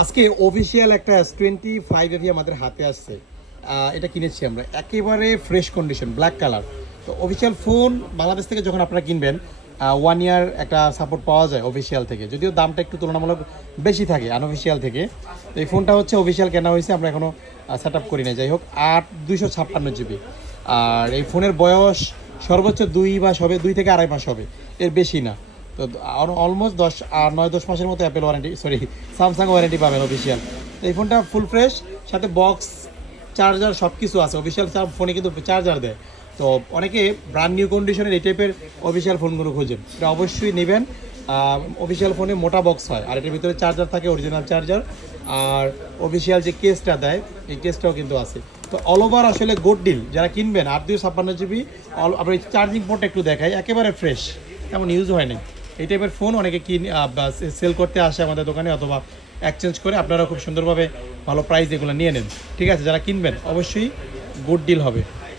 আজকে অফিসিয়াল একটা S25 আমাদের হাতে আসছে। এটা কিনেছি আমরা, একেবারে ফ্রেশ কন্ডিশন, ব্ল্যাক কালার। তো অফিসিয়াল ফোন বাংলাদেশ থেকে যখন আপনারা কিনবেন 1 ইয়ার একটা সাপোর্ট পাওয়া যায় অফিসিয়াল থেকে, যদিও দামটা একটু তুলনামূলক বেশি থাকে আনঅফিসিয়াল থেকে। তো এই ফোনটা হচ্ছে অফিসিয়াল কেনা হয়েছে, আমরা এখনও সেট আপ করি না। যাই হোক, 256 GB। আর এই ফোনের বয়স সর্বোচ্চ 2 থেকে 2.5 মাস হবে, এর বেশি না। তো অলমোস্ট 9-10 মাসের মতো Apple warranty, sorry Samsung warranty পাবেন অফিসিয়াল। তো এই ফোনটা ফুল ফ্রেশ, সাথে বক্স, চার্জার সব কিছু আছে। অফিসিয়াল ফোনে কিন্তু চার্জার দেয়। তো অনেকে ব্র্যান্ড নিউ কন্ডিশনের এই টাইপের অফিসিয়াল ফোনগুলো খোঁজেন, এটা অবশ্যই নেবেন। অফিসিয়াল ফোনে মোটা বক্স হয়, আর এটার ভিতরে চার্জার থাকে, অরিজিনাল চার্জার। আর অফিসিয়াল যে কেসটা দেয়, এই কেসটাও কিন্তু আছে। তো অল ওভার আসলে গুড ডিল। যারা কিনবেন 8 256 GB, আপনার চার্জিং পোর্ট একটু দেখায়, একেবারে ফ্রেশ, তেমন ইউজ হয় নাই। এই টাইপের ফোন অনেকে সেল করতে আসে আমাদের দোকানে, অথবা এক্সচেঞ্জ করে। আপনারা খুব সুন্দরভাবে ভালো প্রাইস এগুলো নিয়ে নেন। ঠিক আছে, যারা কিনবেন অবশ্যই গুড ডিল হবে।